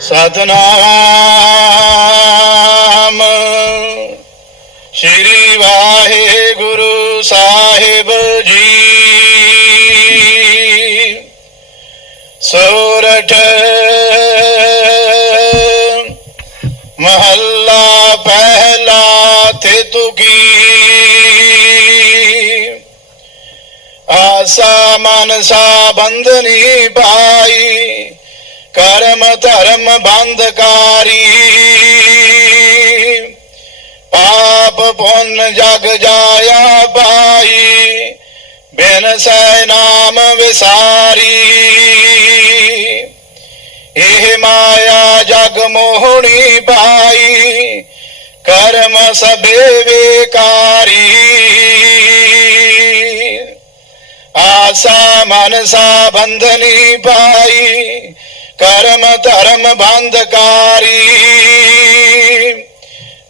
ਸਤਨਾਮ ਸ੍ਰੀ ਵਾਹਿਗੁਰੂ ਸਾਹਿਬ ਜੀ। ਸੋਰਠ ਮਹੱਲਾ ਪਹਿਲਾ ਤੇ ਤੁਕੀ ਆਸਾ ਮਨਸਾ ਬੰਧਨੀ ਪਾਈ। ਕਰਮ ਧਰਮ ਬੰਧਕਾਰੀ। ਪਾਪ ਪੁੰਨ ਜਗ ਜਾਇਆ ਪਾਈ, ਬਿਨ ਸੈ ਨਾਮ ਵਿਸਾਰੀ। ਇਹ ਮਾਇਆ ਜਗ ਮੋਹਣੀ ਪਾਈ, ਕਰਮ ਸਭੇ ਵੇਕਾਰੀ। ਆਸਾ ਮਨਸਾ ਬੰਧਨੀ ਪਾਈ ਕਰਮ ਧਰਮ ਬੰਧਕਾਰੀ,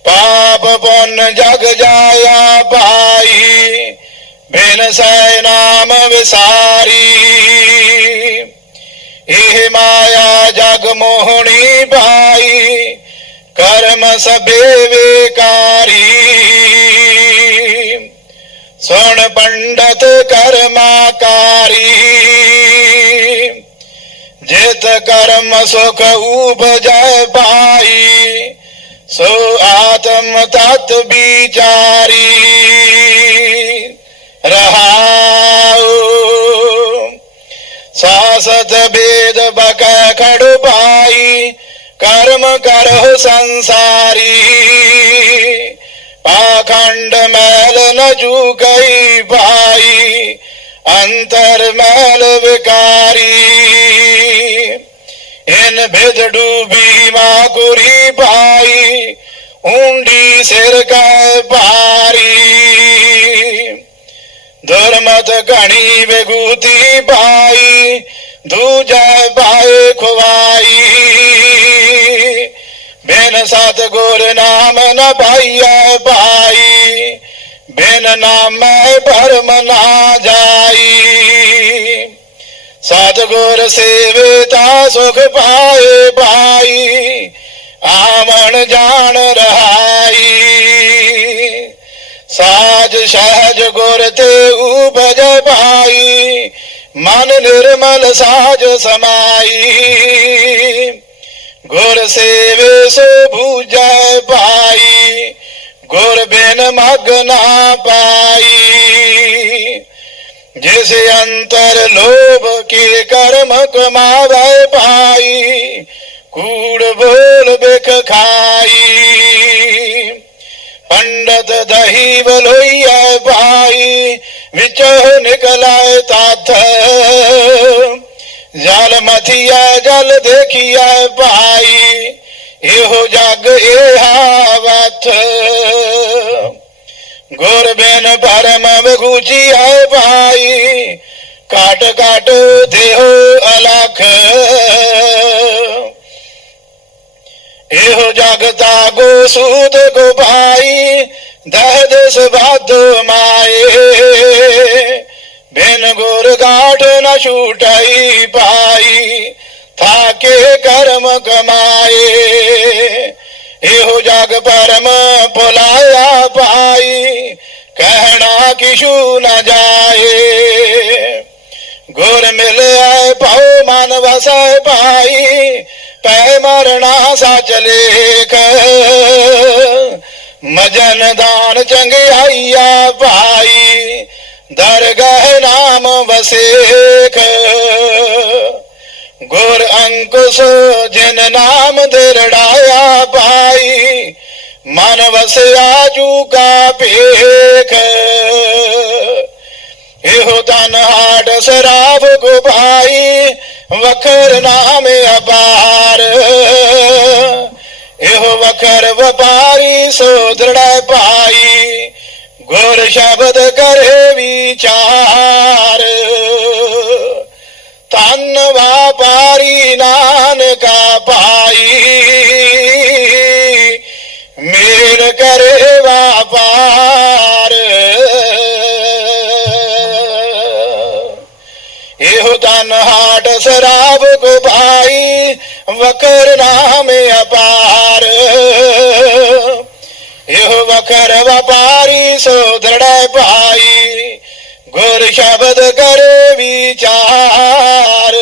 ਪਾਪ ਪੁੰਨ ਜਗ ਜਾਇਆ ਭਾਈ, ਬਿਨ ਸੈ ਨਾਮ ਵਿਸਾਰੀ। ਇਹ ਮਾਇਆ ਜਗ ਮੋਹਣੀ ਪਾਈ ਕਰਮ ਸਭੇ ਵੇਕਾਰੀ। ਸੁਣ ਪੰਡਤ ਕਰਮਾਕਾਰੀ ਜਿਤ ਕਰਮ ਸੁਖ ਉਪਜੈ ਪਾਈ ਸੋ ਆਤਮ ਤਤ ਵਿਚਾਰੀ। ਰਹਾਉ, ਸਾਸਤ ਬੇਦ ਬਕੈ ਖੜੁ ਪਾਈ ਕਰਮ ਕਰਹੁ ਸੰਸਾਰੀ। ਪਾਖੰਡ ਮੈਲ ਨ ਚੁਕਈ ਪਾਈ ਅੰਤਰ ਮੈਲ ਵਿਕਾਰੀ। ਇਨ ਭਿਦ ਡੂਬੀ ਮਾ ਕੁਰੀ ਪਾਈ ਉਂਡੀ ਸਿਰ ਕੈ ਭਾਰੀ। ਦੁਰਮਤ ਘਣੀ ਵਿਗੂਤੀ ਪਾਈ ਦੂਜੈ ਪਾਏ ਖੁਆਈ ਬਿਨ ਸਤ ਗੁਰ ਨਾਮ ਨ ਪਾਈਐ ਪਾਈ ਬਿਨ ਨਾਮੈ ਭਰਮ ਨਾ ਜਾਈ। ਸਤਗੁਰ ਸੇਵੇ ਤਾ ਸੁਖ ਪਾਏ ਭਾਈ, ਆਵਣ ਜਾਣ ਰਹਾਈ। ਸਾਜ ਸਹਿਜ ਗੁਰ ਤੇ ਉਪਜ ਪਾਈ, ਮਨ ਨਿਰਮਲ ਸਾਜ ਸਮਾਈ। ਗੁਰ ਸੇਵੇ ਸੋ ਬੂਝੈ ਪਾਈ ਗੁਰ ਬਿਨ ਮਗ ਨਾ ਜਿਸ ਅੰਤਰ ਲੋਭ ਕੇ ਕਰਮ ਕਮਾਵੇ ਪਾਈ ਕੂੜ ਬੋਲ ਬਿਖ ਖਾਈ ਪੰਡਤ ਦਹੀ ਬਲੋਈਐ ਪਾਈ ਵਿੱਚੋਂ ਨਿਕਲੈ ਤਤ ਜਲ ਮਥੀਐ ਜਲ ਦੇਖੀਐ ਪਾਈ ਇਹੋ ਜਗ ਇਹਾਵਤ ਗੁਰ ਬਿਨ ਪਰਮ ਬਗੂਚੀਐ ਪਾਈ ਕਾਟ ਕਾਟ ਦੇਹੋ ਅਲਖ। ਇਹੋ ਜਗਤਾ ਗੋ ਸੂਤ ਕੋ ਪਾਈ ਦਹ ਦਸ ਬਾਦ ਮਾਏ। ਬਿਨ ਗੁਰ ਗਾਠ ਨ ਛੂਟਾਈ ਪਾਈ ਥਾਕੇ ਕਰਮ ਕਮਾਏ। ਇਹੋ ਜਗ ਪਰਮ ਭੁਲਾਇਆ ਪਾਈ ਕਹਿਣਾ ਕਿਛੂ ਨ ਜਾਏ। ਗੁਰ ਮਿਲਿਆ ਭਉ ਮਨ ਵਸੈ ਭਾਈ, ਪੈ ਮਰਣਾ ਸਚ ਲੇਖ। ਮਜਨ ਦਾਨ ਚੰਗਿਆਈਆ ਭਾਈ, ਦਰਗਹਿ ਨਾਮ ਵਸੇਖ। ਗੁਰ ਅੰਕੁਸ਼ ਜਿਨ ਨਾਮ ਦੇ ਰੜਾਇਆ ਭਾਈ, ਮਨ ਵਸਿਆ ਜੂਗਾ ਭੇਖ। ਇਹੋ ਤਨ ਹਾਟ ਸਰਾਫ ਗੁਬਾਈ ਵਖਰ ਨਾਮ ਅਪਾਰ। ਇਹੋ ਵਖਰ ਵਪਾਰੀ ਸੋ ਦ੍ਰਿੜੈ ਭਾਈ, ਗੁਰ ਸ਼ਬਦ ਕਰੇ ਵਿਚਾਰ। ਤਨ ਵਾਪਾਰੀ ਇਹੋ ਸਰਾਬ ਕੋ ਭਾਈ ਵਕਰ ਨਾਮ ਅਪਾਰ। ਇਹੋ ਵਕਰ ਵਪਾਰੀ ਸੋ ਦਰੜੈ ਭਾਈ, ਗੁਰ ਸ਼ਬਦ ਕਰੇ ਵਿਚਾਰ।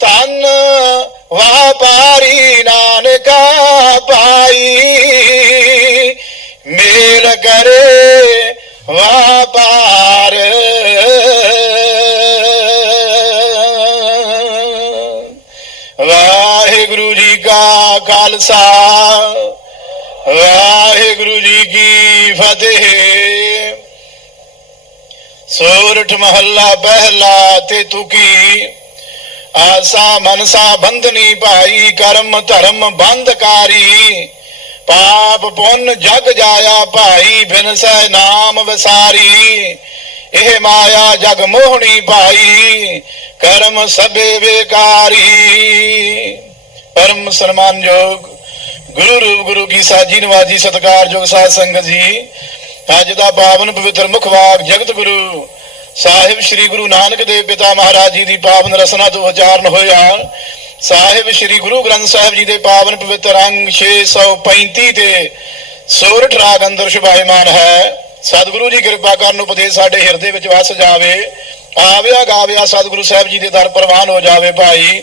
ਤਨ ਵਪਾਰੀ ਨਾਨਕਾ ਪਾਈ ਮੇਲ ਕਰੇ ਖਾਲਸਾ। ਵਾਹਿਗੁਰੂ ਜੀ ਕੀ ਫਤਿਹ। ਸੋਰਠ ਮਹੱਲਾ ਪਹਿਲਾ ਤੇ ਤੁਕੀ। ਆਸਾ ਮਨਸਾ ਬੰਧਨੀ ਭਾਈ, ਕਰਮ ਧਰਮ ਬੰਧਕਾਰੀ। ਪਾਪ ਪੁੰਨ ਜਗ ਜਾਇਆ ਭਾਈ ਬਿਨਸੈ ਨਾਮ ਵਿਸਾਰੀ। ਇਹ ਮਾਇਆ ਜਗ ਮੋਹਣੀ ਭਾਈ, ਕਰਮ ਸਭੇ ਬੇਕਾਰੀ ਪਰਮ ਸਨਮਾਨਯੋਗ ਗੁਰੂ ਰੂਪ ਗੁਰੂ ਕੀ ਸਾਜੀ ਨਵਾਜੀ ਸਤਕਾਰਯੋਗ ਸਾਧ ਸੰਗਤ ਜੀ, ਅੱਜ ਦਾ ਪਾਵਨ ਪਵਿੱਤਰ ਮੁਖਵਾਕ ਜਗਤ ਗੁਰੂ ਸਾਹਿਬ ਸ੍ਰੀ ਗੁਰੂ ਨਾਨਕ ਦੇਵ ਪਿਤਾ ਮਹਾਰਾਜ ਜੀ ਦੀ ਪਾਵਨ ਰਸਨਾ ਤੋਂ ਉਚਾਰਨ ਹੋਇਆ। ਸਾਹਿਬ ਸ੍ਰੀ ਗੁਰੂ ਗ੍ਰੰਥ ਸਾਹਿਬ ਜੀ ਦੇ ਪਾਵਨ ਪਵਿੱਤਰ ਅੰਗ 635 ਤੇ ਸੋਰਠ ਰਾਗ ਅੰਦਰ ਸ਼ੁਭਾਇਮਾਨ ਹੈ। ਸਤਿਗੁਰੂ ਜੀ ਕਿਰਪਾ ਕਰਨ ਉਪਦੇਸ਼ ਸਾਡੇ ਹਿਰਦੇ ਵਿੱਚ ਵਸ ਜਾਵੇ। ਆਵਿਆ ਗਾਵਿਆ ਸਤਿਗੁਰੂ ਸਾਹਿਬ ਜੀ ਦੇ ਦਰ ਪ੍ਰਵਾਨ ਹੋ ਜਾਵੇ ਭਾਈ।